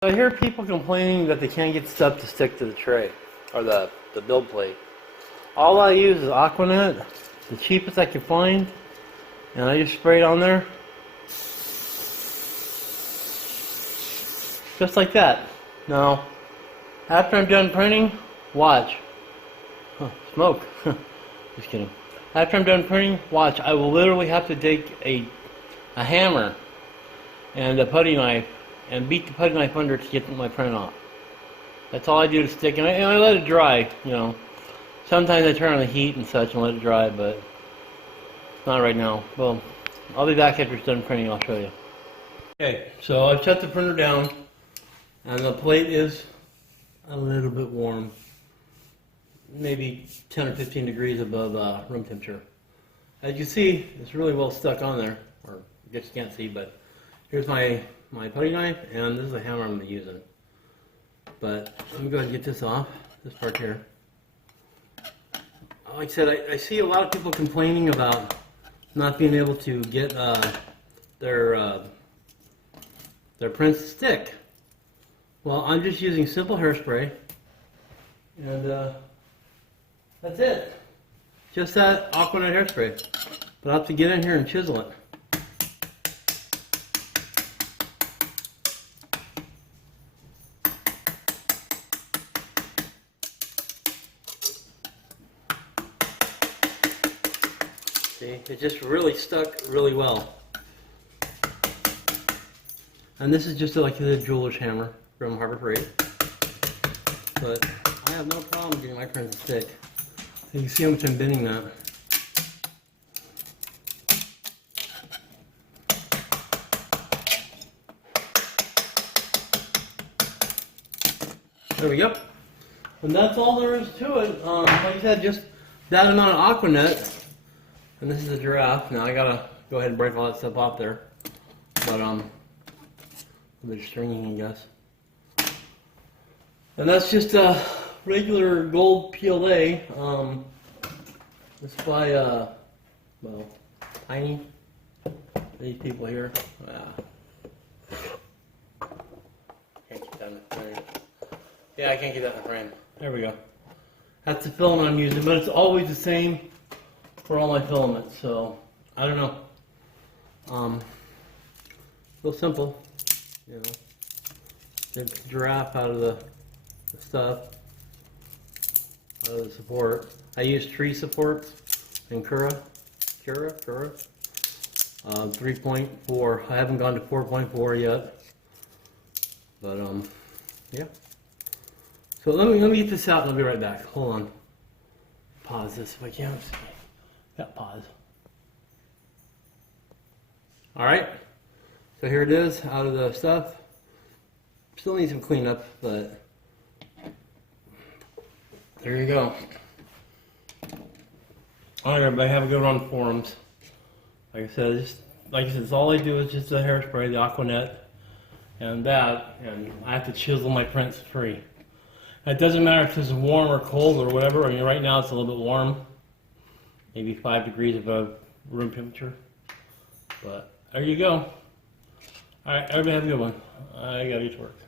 I hear people complaining that they can't get stuff to stick to the tray, or the build plate. All I use is Aquanet, the cheapest I can find, and I just spray it on there. Just like that. Now, after I'm done printing, watch. Smoke. Just kidding. After I'm done printing, watch. I will literally have to take a hammer and a putty knife and beat the putty knife under to get my print off. That's all I do to stick, and I let it dry, you know. Sometimes I turn on the heat and such and let it dry, but not right now. Well, I'll be back after it's done printing, I'll show you. Okay, so I've shut the printer down, and the plate is a little bit warm. Maybe 10 or 15 degrees above room temperature. As you see, it's really well stuck on there, or I guess you can't see, but here's my putty knife, and this is the hammer I'm going to be using. But let me go ahead and get this off, this part here. Like I said, I see a lot of people complaining about not being able to get their prints to stick. Well, I'm just using simple hairspray, and that's it. Just that Aquanet hairspray. But I'll have to get in here and chisel it. See, it just really stuck really well. And this is just like a jeweler's hammer from Harbor Freight. But I have no problem getting my print to stick. You can see how much I'm bending that. There we go. And that's all there is to it. Like I said, just that amount of Aquanet. And this is a giraffe. Now I gotta go ahead and break all that stuff off there. But a bit of stringing, I guess. And that's just a regular gold PLA. It's by well, Tiny. These people here. Can't keep that in the frame. Yeah, I can't get that in the frame. There we go. That's the filament I'm using, but it's always the same for all my filaments, so I don't know. Real simple, you know. Get the giraffe out of the stuff, out of the support. I use tree supports and Cura 3.4. I haven't gone to 4.4 yet, but yeah. So let me get this out and I'll be right back. Hold on. Pause this if I can. Yeah, pause. Alright, so here it is, out of the stuff. Still needs some cleanup, but there you go. Alright, everybody, have a good run on forums. Like I said, it's all I do is just the hairspray, the Aquanet, and that, and I have to chisel my prints free. It doesn't matter if it's warm or cold or whatever. I mean, right now it's a little bit warm. Maybe 5 degrees above room temperature. But there you go. Alright, everybody have a good one. I gotta get to work.